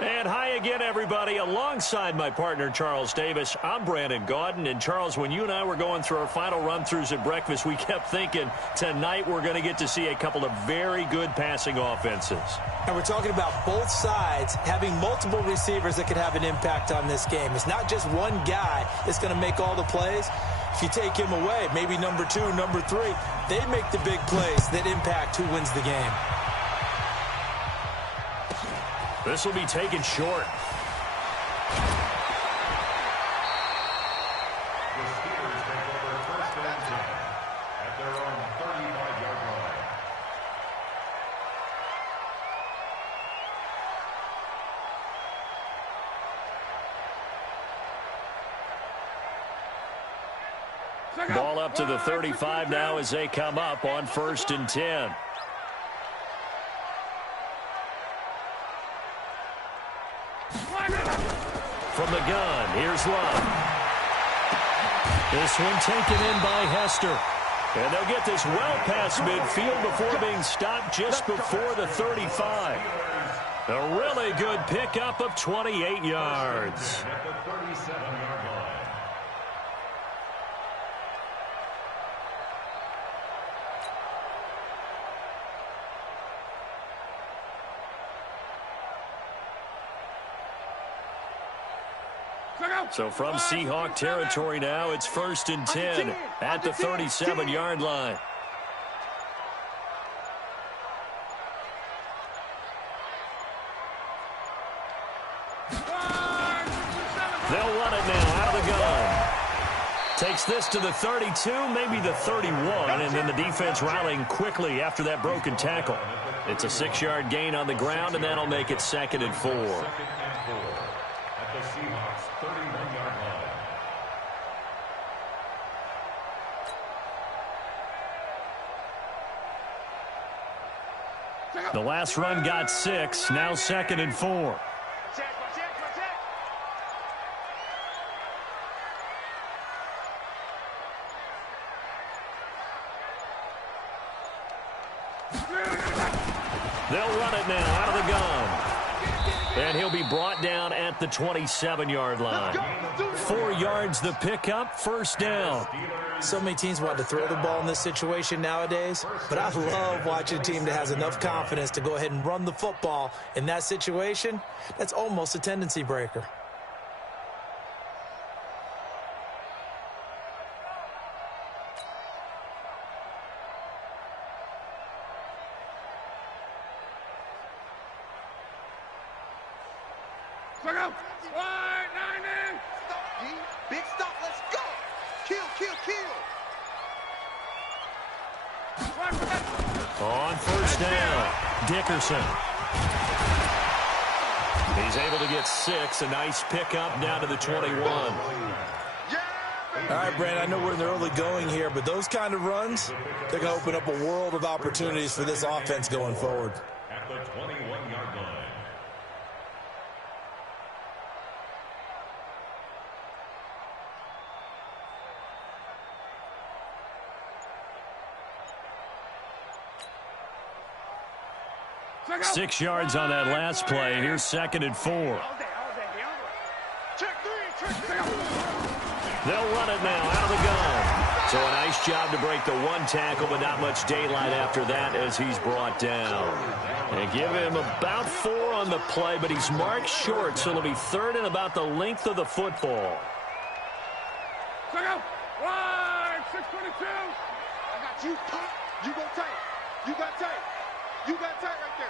And hi again, everybody. Alongside my partner, Charles Davis, I'm Brandon Gaudin. And, Charles, when you and I were going through our final run-throughs at breakfast, we kept thinking tonight we're going to get to see a couple of very good passing offenses. And we're talking about both sides having multiple receivers that could have an impact on this game. It's not just one guy that's going to make all the plays. If you take him away, maybe number 2, number 3, they make the big plays that impact who wins the game. This will be taken short. The Steelers take over first and 10 at their own 35-yard line. Ball up to the 35 now as they come up on first and 10. From the gun, here's Love. This one taken in by Hester. And they'll get this well past midfield before being stopped just before the 35. A really good pickup of 28 yards. At the 37-yard line. So from Seahawk territory now, it's first and 10 at the 37-yard line. They'll run it now out of the gun. Takes this to the 32, maybe the 31, and then the defense rallying quickly after that broken tackle. It's a 6-yard gain on the ground, and that'll make it 2nd and 4. Second and 4 at the Seahawks 31-yard line. The last run got 6, now 2nd and 4. They'll run it now out of the gun. And he'll be brought down at the 27-yard line. 4 yards the pickup, first down. So many teams want to throw the ball in this situation nowadays, but I love watching a team that has enough confidence to go ahead and run the football. In that situation, that's almost a tendency breaker. Big stop, let's go! Kill, kill, kill! On first down, Dickerson. He's able to get 6, a nice pickup down to the 21. All right, Brandon, I know we're in the early going here, but those kind of runs, they're going to open up a world of opportunities for this offense going forward. At the 21-yard line. Six yards on that last play. Here's 2nd and 4. They'll run it now out of the gun. So a nice job to break the one tackle, but not much daylight after that as he's brought down. And give him about 4 on the play, but he's marked short, so it'll be 3rd and about the length of the football. Check out. Line 622. I got you. Pop. You go tight. You got tight. You got tight right there.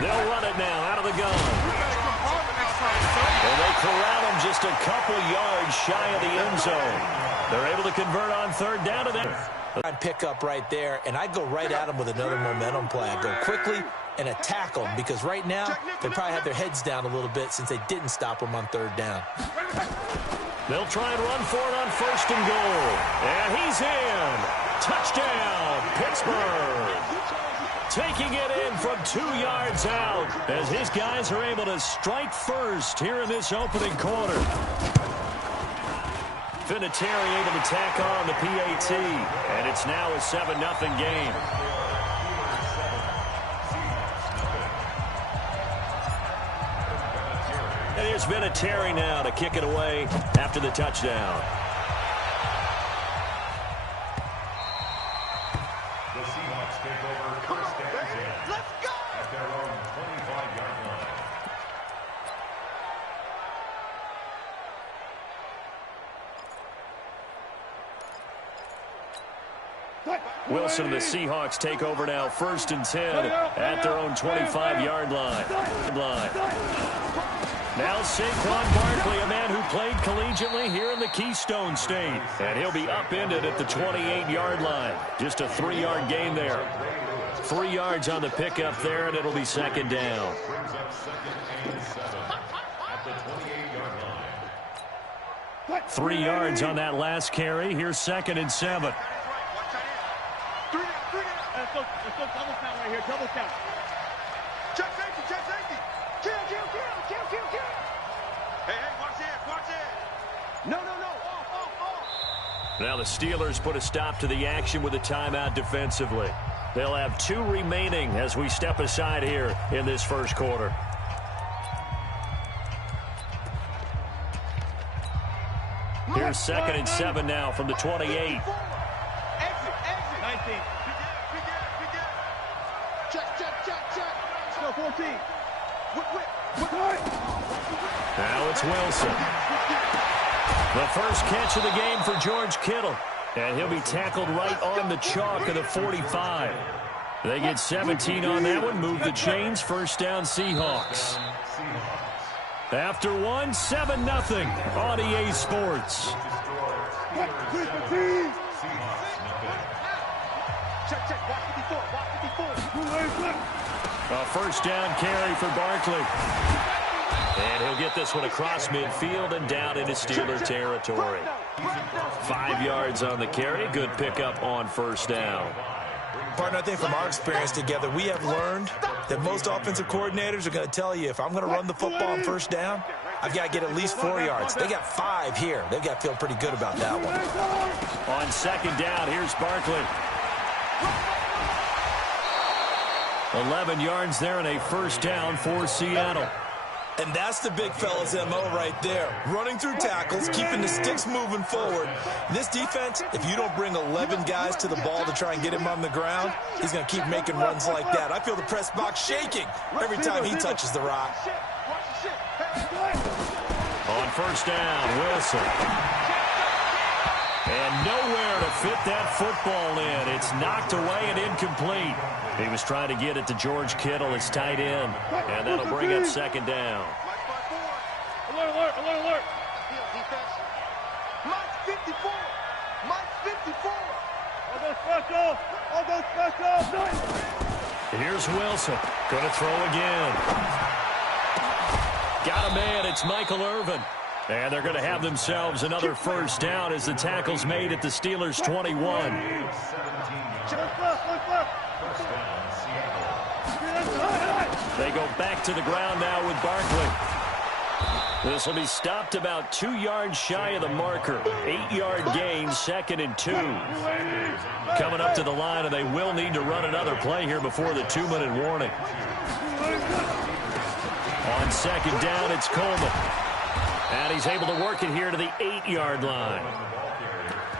They'll run it now out of the gun. And they corral him just a couple yards shy of the end zone. They're able to convert on 3rd down to that. I'd pick up right there, and I'd go right at them with another momentum play. I'd go quickly and attack them because right now they probably have their heads down a little bit since they didn't stop them on 3rd down. They'll try and run for it on 1st and goal. And he's in. Touchdown, Pittsburgh. taking it in from 2 yards out as his guys are able to strike first here in this opening quarter. Vinatieri able to tack on the PAT, and it's now a 7-0 game. And here's Vinatieri now to kick it away after the touchdown. The Seahawks take over first down. Let's go! At their own 25-yard line. Wilson and the Seahawks take over now, 1st and 10 at their own 25-yard line. Now Saquon Barkley, a man who played collegiately here in the Keystone State. And he'll be upended at the 28-yard line. Just a 3-yard gain there. 3 yards on the pickup there, and it'll be 2nd down. Brings up 2nd and 7 at the 28-yard line. 3 yards on that last carry. Here's 2nd and 7. Let's go double count right here, double count. Check safety, check safety. Kill. Hey, watch it. No. Off. Now the Steelers put a stop to the action with a timeout defensively. They'll have 2 remaining as we step aside here in this first quarter. Here's 2nd and 7 now from the 28. Exit. 19. Check. Still 14. Now it's Wilson. The first catch of the game for George Kittle. And he'll be tackled right on the chalk of the 45. They get 17 on that one. Move the chains. First down, Seahawks. After 1, 7-0 on EA Sports. Check. Watch 54. A first down carry for Barkley. And he'll get this one across midfield and down into Steeler territory. 5 yards on the carry. Good pickup on first down. Partner, I think from our experience together, we have learned that most offensive coordinators are going to tell you, if I'm going to run the football on first down, I've got to get at least 4 yards. They got 5 here. They've got to feel pretty good about that one. On 2nd down, here's Barkley. 11 yards there and a first down for Seattle. And that's the big fella's MO right there. Running through tackles, keeping the sticks moving forward. This defense, if you don't bring 11 guys to the ball to try and get him on the ground, he's going to keep making runs like that. I feel the press box shaking every time he touches the rock. On first down, Wilson. And nowhere to fit that football in. It's knocked away and incomplete. He was trying to get it to George Kittle, his tight end. And that'll bring up 2nd down. Alert. Mike 54. All those special. Here's Wilson. Going to throw again. Got a man. It's Michael Irvin. And they're going to have themselves another first down as the tackle's made at the Steelers' 21. They go back to the ground now with Barkley. This will be stopped about 2 yards shy of the marker. 8-yard gain, 2nd and 2. Coming up to the line, and they will need to run another play here before the 2-minute warning. On 2nd down, it's Coleman. And he's able to work it here to the 8-yard line.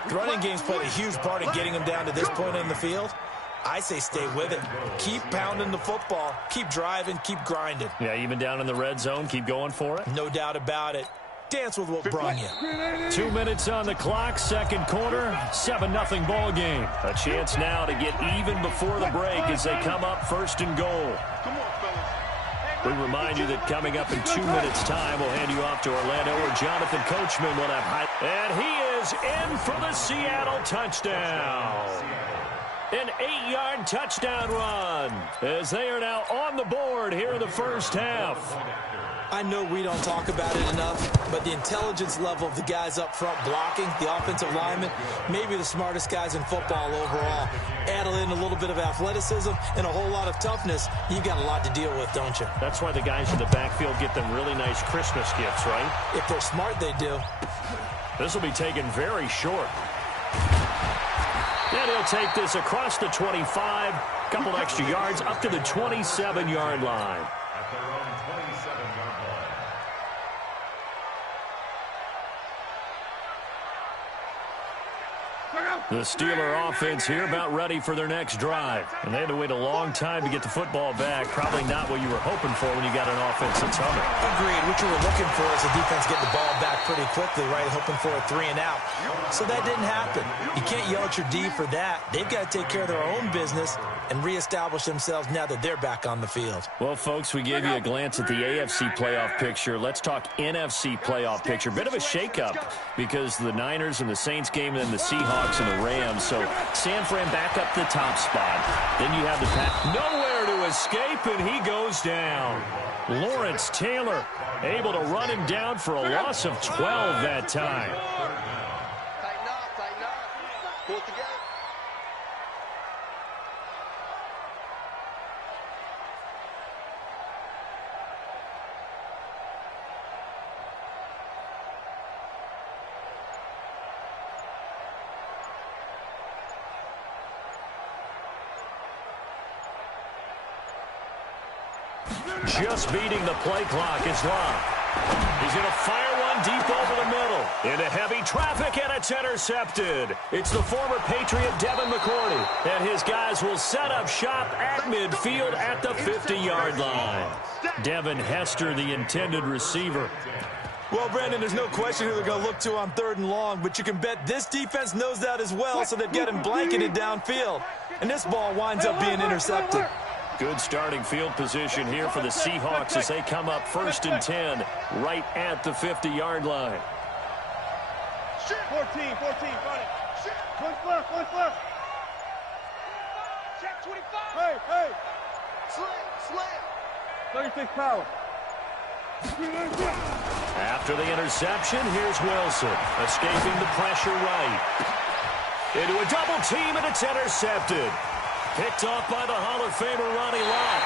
The running game's played a huge part in getting him down to this point in the field. I say stay with it. Keep pounding the football. Keep driving. Keep grinding. Yeah, even down in the red zone, keep going for it. No doubt about it. Dance with what brung you. 2 minutes on the clock, second quarter, 7-0 ball game. A chance now to get even before the break as they come up 1st and goal. We remind you that coming up in 2 minutes' time, we'll hand you off to Orlando, where Jonathan Coachman will have high. And he is in for the Seattle touchdown. An 8-yard touchdown run as they are now on the board here in the first half. I know we don't talk about it enough, but the intelligence level of the guys up front blocking, the offensive linemen, maybe the smartest guys in football overall. Add in a little bit of athleticism and a whole lot of toughness, you've got a lot to deal with, don't you? That's why the guys in the backfield get them really nice Christmas gifts, right? If they're smart, they do. This will be taken very short. And he'll take this across the 25, a couple extra yards, up to the 27-yard line. At their own 27-yard line. The Steeler offense here about ready for their next drive. And they had to wait a long time to get the football back. Probably not what you were hoping for when you got an offense that's humming. Agreed. What you were looking for is the defense getting the ball back pretty quickly, right? Hoping for a 3 and out. So that didn't happen. You can't yell at your D for that. They've got to take care of their own business and reestablish themselves now that they're back on the field. Well, folks, we gave you a glance at the AFC playoff picture. Let's talk NFC playoff picture. Bit of a shakeup because the Niners and the Saints game and then the Seahawks and the Rams. So San Fran back up the top spot. Then you have the Pack. Nowhere to escape, and he goes down. Lawrence Taylor able to run him down for a loss of 12 that time. Tighten up, tighten up. Pull it together. Just beating the play clock is Love. He's going to fire one deep over the middle. Into heavy traffic, and it's intercepted. It's the former Patriot Devin McCourty. And his guys will set up shop at midfield at the 50-yard line. Devin Hester, the intended receiver. Well, Brandon, there's no question who they're going to look to on 3rd and long, but you can bet this defense knows that as well, so they've got him blanketed downfield. And this ball winds up being intercepted. Good starting field position here for the Seahawks as they come up 1st and 10 right at the 50-yard line. 14, got it. One left. Check 25. Hey. Slam. 36 power. After the interception, here's Wilson, escaping the pressure right. Into a double team, and it's intercepted. Picked off by the Hall of Famer Ronnie Lott.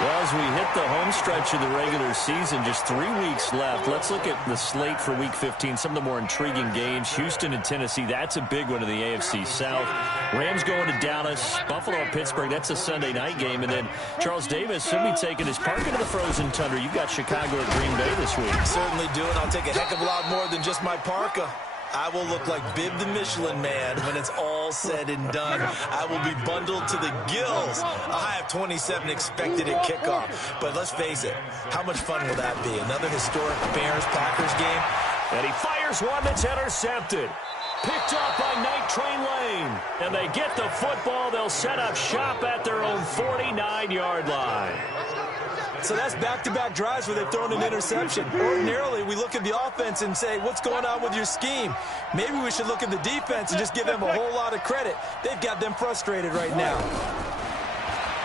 Well, as we hit the home stretch of the regular season, just 3 weeks left. Let's look at the slate for Week 15, some of the more intriguing games. Houston and Tennessee, that's a big one in the AFC South. Rams going to Dallas. Buffalo and Pittsburgh, that's a Sunday night game. And then Charles Davis should be taking his park into the frozen tundra. You've got Chicago at Green Bay this week. Certainly do it. I'll take a heck of a lot more than just my parka. I will look like Bib the Michelin Man when it's all said and done. I will be bundled to the gills. I have 27 expected at kickoff. But let's face it, how much fun will that be? Another historic Bears-Packers game? And he fires one that's intercepted. Picked off by Night Train Lane. And they get the football. They'll set up shop at their own 49-yard line. So that's back-to-back drives where they've thrown an interception. Ordinarily, we look at the offense and say, what's going on with your scheme? Maybe we should look at the defense and just give them a whole lot of credit. They've got them frustrated right now.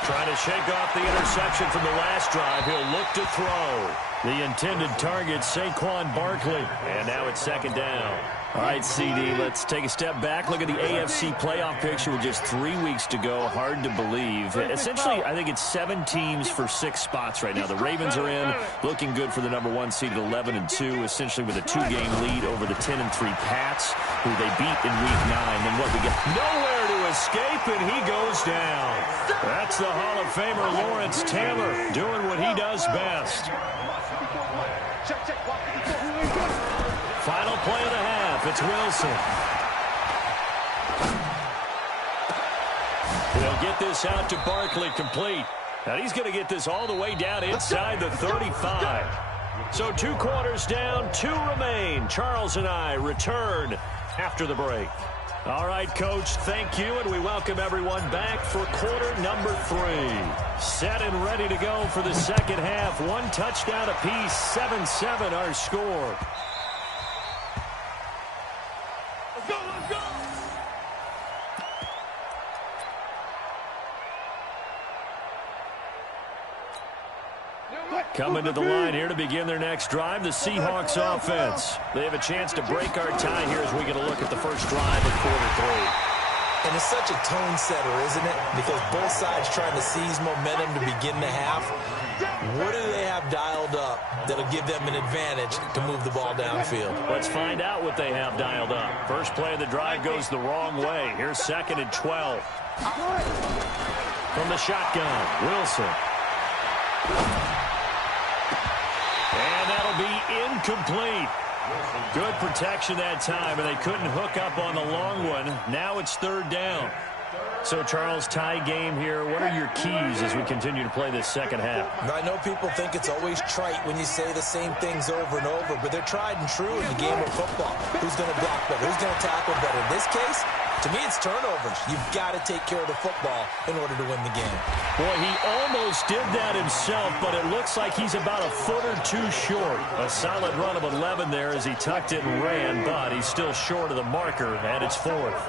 Trying to shake off the interception from the last drive. He'll look to throw. The intended target, Saquon Barkley. And now it's 2nd down. All right, CD, let's take a step back. Look at the AFC playoff picture with just 3 weeks to go. Hard to believe. Essentially, I think it's 7 teams for 6 spots right now. The Ravens are in, looking good for the #1 seed at 11-2, essentially with a 2-game lead over the 10-3 Pats, who they beat in Week 9. Then what we get? Nowhere to escape, and he goes down. That's the Hall of Famer Lawrence Taylor doing what he does best. Final play of the half. It's Wilson. He'll get this out to Barkley complete. And he's going to get this all the way down inside the 35. So 2 quarters down, 2 remain. Charles and I return after the break. All right, Coach, thank you, and we welcome everyone back for quarter number 3. Set and ready to go for the second half. 1 touchdown apiece, 7-7 our score. Let's go! Coming to the line here to begin their next drive, the Seahawks offense. They have a chance to break our tie here as we get a look at the first drive of quarter 3. And it's such a tone setter, isn't it? Because both sides trying to seize momentum to begin the half. What do they have dialed up that'll give them an advantage to move the ball downfield? Let's find out what they have dialed up. First play of the drive goes the wrong way. Here's 2nd and 12. From the shotgun, Wilson. And that'll be incomplete. Good protection that time, and they couldn't hook up on the long one. Now it's 3rd down. So, Charles, tie game here. What are your keys as we continue to play this second half? I know people think it's always trite when you say the same things over and over, but they're tried and true in the game of football. Who's going to block better? Who's going to tackle better? In this case, to me, it's turnovers. You've got to take care of the football in order to win the game. Boy, he almost did that himself, but it looks like he's about a foot or two short. A solid run of 11 there as he tucked it and ran, but he's still short of the marker, and it's 4th.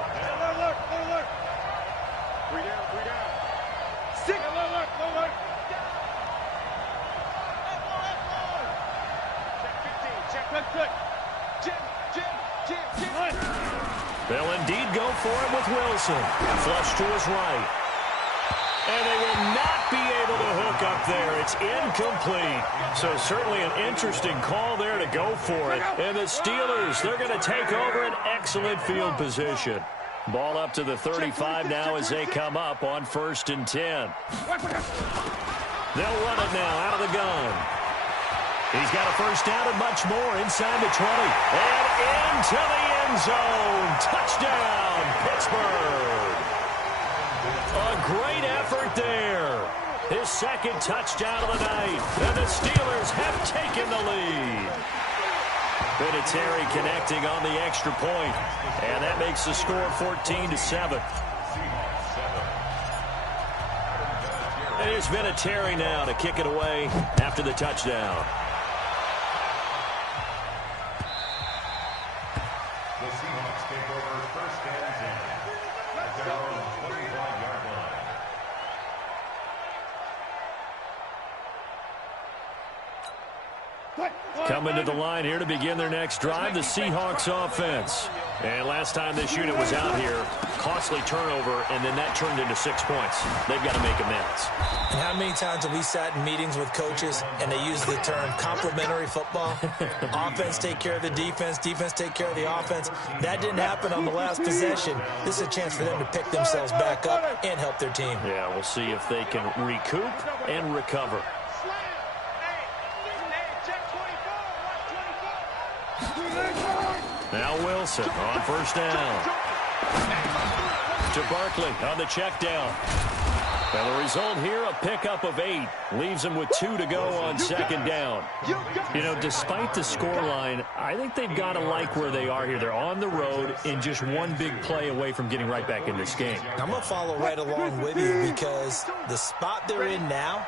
They'll indeed go for it with Wilson. Flush to his right. And they will not be able to hook up there. It's incomplete. So certainly an interesting call there to go for it. And the Steelers, they're going to take over an excellent field position. Ball up to the 35 now as they come up on 1st and 10. They'll run it now out of the gun. He's got a first down and much more inside the 20. And into the end zone. Touchdown, Pittsburgh. A great effort there. His 2nd touchdown of the night. And the Steelers have taken the lead. Vinatieri connecting on the extra point. And that makes the score 14-7. And here's Vinatieri now to kick it away after the touchdown. The Seahawks take over 1st and 10 at their own 25-yard line. Coming to the line here to begin their next drive, the Seahawks offense. And last time this unit was out here, costly turnover, and then that turned into 6 points. They've got to make amends. And how many times have we sat in meetings with coaches and they use the term complementary football? Offense take care of the defense, defense take care of the offense. That didn't happen on the last possession. This is a chance for them to pick themselves back up and help their team. Yeah, we'll see if they can recoup and recover. Now Wilson on first down. To Barkley on the check down. And the result here, a pickup of 8. Leaves him with 2 to go on second down. You know, despite the scoreline, I think they've got to like where they are here. They're on the road and just one big play away from getting right back in this game. I'm going to follow right along with you because the spot they're in now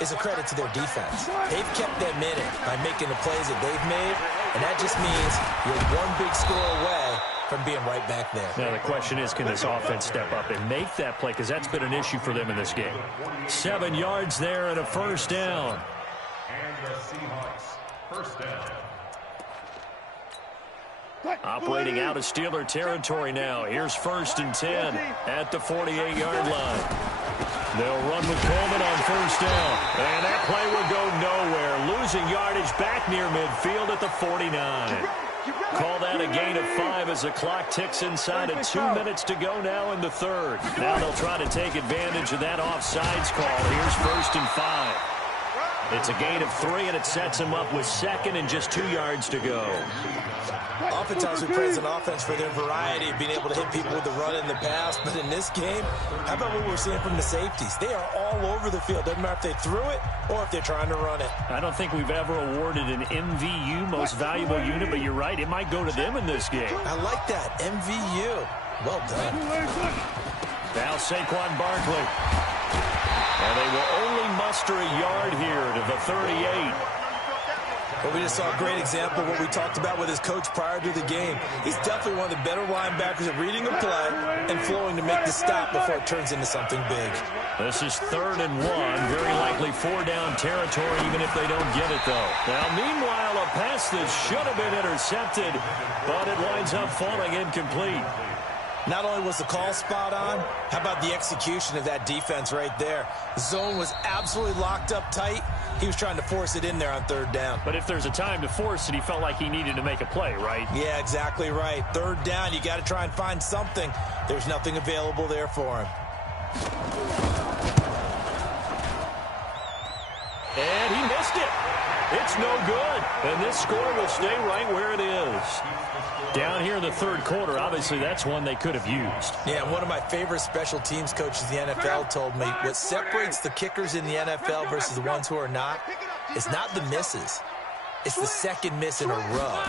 is a credit to their defense. They've kept them in it by making the plays that they've made, and that just means you're one big score away from being right back there. Now the question is, can this offense step up and make that play? Because that's been an issue for them in this game. 7 yards there and a first down. And the Seahawks, first down. Operating out of Steeler territory now. Here's 1st and 10 at the 48-yard line. They'll run with Coleman on first down. And that play will go nowhere. Losing yardage back near midfield at the 49. Call that a gain of 5 as the clock ticks inside of 2 minutes to go now in the 3rd. Now they'll try to take advantage of that offsides call. Here's 1st and 5. It's a gain of 3, and it sets him up with 2nd and just 2 yards to go. Oftentimes we praise an offense for their variety of being able to hit people with the run in the pass, but in this game, how about what we're seeing from the safeties? They are all over the field. Doesn't matter if they threw it or if they're trying to run it. I don't think we've ever awarded an MVU, most valuable unit, but you're right, it might go to them in this game. I like that, MVU. Well done. Now Saquon Barkley. And they will only muster a yard here to the 38. Well, we just saw a great example of what we talked about with his coach prior to the game. He's definitely one of the better linebackers at reading a play and flowing to make the stop before it turns into something big. This is 3rd and 1. Very likely 4-down territory, even if they don't get it, though. Now, meanwhile, a pass that should have been intercepted, but it winds up falling incomplete. Not only was the call spot on, how about the execution of that defense right there? The zone was absolutely locked up tight. He was trying to force it in there on 3rd down. But if there's a time to force it, he felt like he needed to make a play, right? Yeah, exactly right. 3rd down, you got to try and find something. There's nothing available there for him. And he missed it. It's no good. And this score will stay right where it is. Down here in the 3rd quarter, obviously that's one they could have used. Yeah, one of my favorite special teams coaches in the NFL told me what separates the kickers in the NFL versus the ones who are not is not the misses. It's the second miss in a row.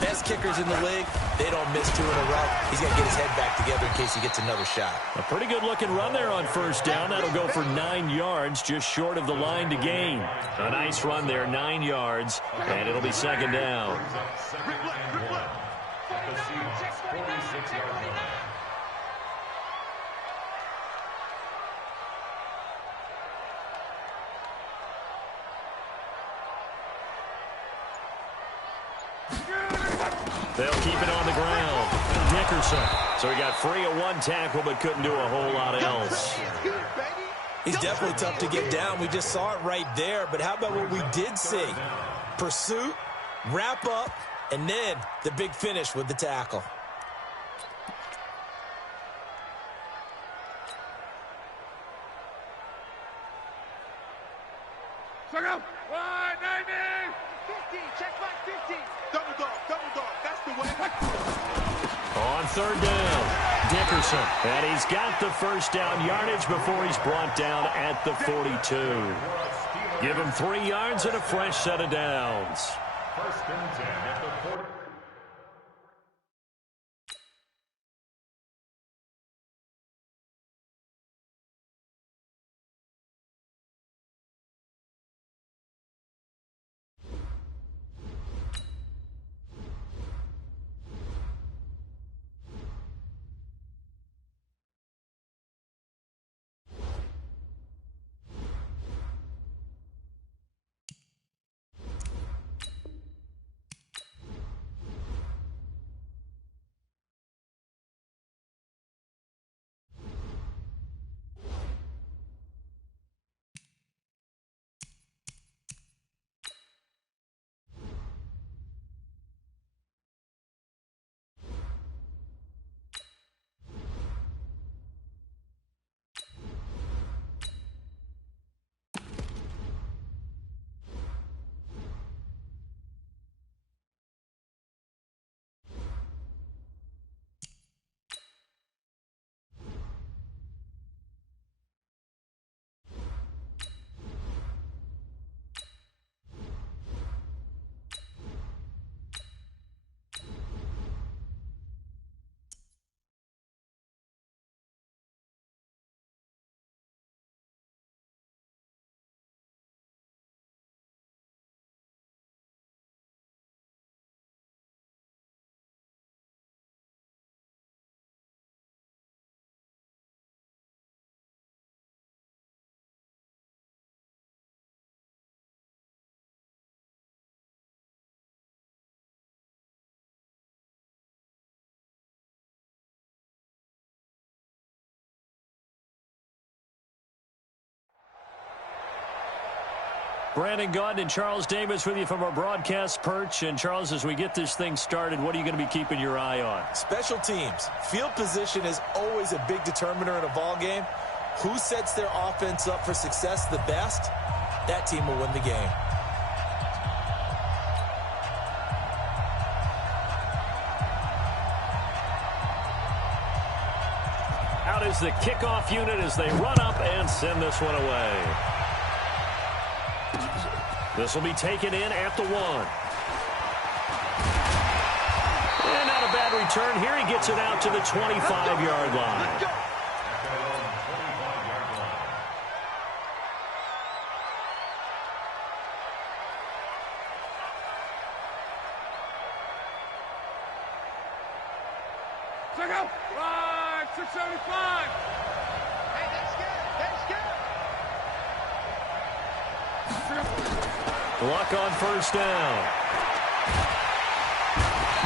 Best kickers in the league, they don't miss 2 in a row. He's got to get his head back together in case he gets another shot. A pretty good-looking run there on 1st down. That'll go for 9 yards, just short of the line to gain. A nice run there, 9 yards, and it'll be 2nd down. They'll keep it on the ground. Dickerson. So he got free of 1 tackle, but couldn't do a whole lot else. He's definitely tough to get down. We just saw it right there. But how about what we did see? Pursuit, wrap up, and then the big finish with the tackle. Check out. 190. 50. Check back 50. Double dog. Double dog. That's the way. On 3rd down, Dickerson. And he's got the 1st down yardage before he's brought down at the 42. Give him 3 yards and a fresh set of downs. 1st and 10 at the 40. Brandon Gaudin and Charles Davis with you from our broadcast perch. And, Charles, as we get this thing started, what are you going to be keeping your eye on? Special teams. Field position is always a big determiner in a ball game. Who sets their offense up for success the best, that team will win the game. Out is the kickoff unit as they run up and send this one away. This will be taken in at the 1. And not a bad return here. He gets it out to the 25-yard line. Check out. Right, 675. Hey, that's good. Luck on first down.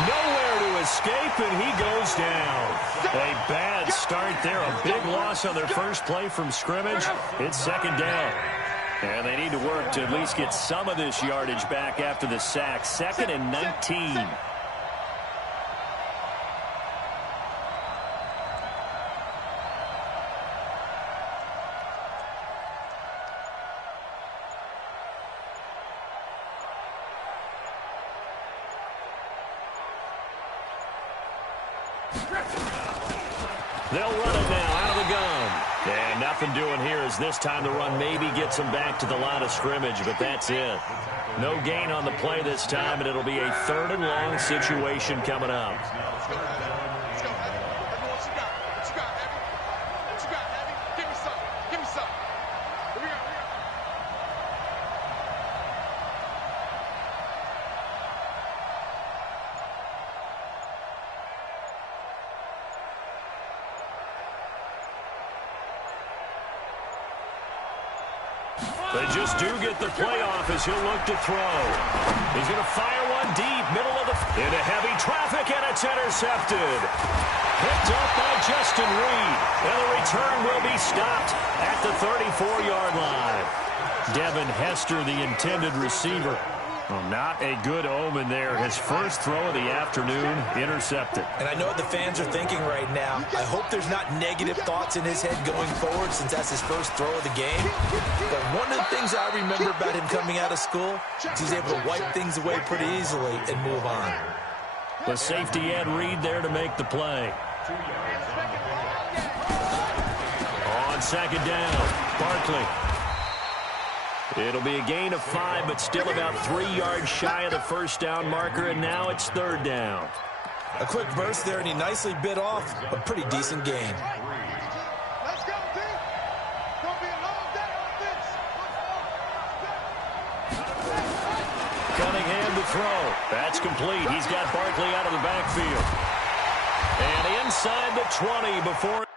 Nowhere to escape, and he goes down. A bad start there. A big loss on their first play from scrimmage. It's second down. And they need to work to at least get some of this yardage back after the sack. 2nd and 19. They'll run it now out of the gun. And nothing doing here as this time the run maybe gets them back to the line of scrimmage, but that's it. No gain on the play this time, and it'll be a 3rd and long situation coming up. Let's go, Heavy. Everyone, what you got? What you got, Heavy? What you got, Heavy? Give me something. Give me something. Here we go. They just do get the play off as he'll look to throw. He's going to fire one deep, middle of the... into heavy traffic, and it's intercepted. Picked up by Justin Reed. And the return will be stopped at the 34-yard line. Devin Hester, the intended receiver. Well, not a good omen there. His first throw of the afternoon, intercepted. And I know what the fans are thinking right now. I hope there's not negative thoughts in his head going forward since that's his first throw of the game. But one of the things I remember about him coming out of school is he's able to wipe things away pretty easily and move on. The safety Ed Reed there to make the play. On second down, Barkley. It'll be a gain of 5, but still about 3 yards shy of the first down marker, and now it's 3rd down. A quick burst there, and he nicely bit off a pretty decent gain. Let's go, D. Gonna be a long day on this. Cunningham to throw. That's complete. He's got Barkley out of the backfield. And inside the 20 before...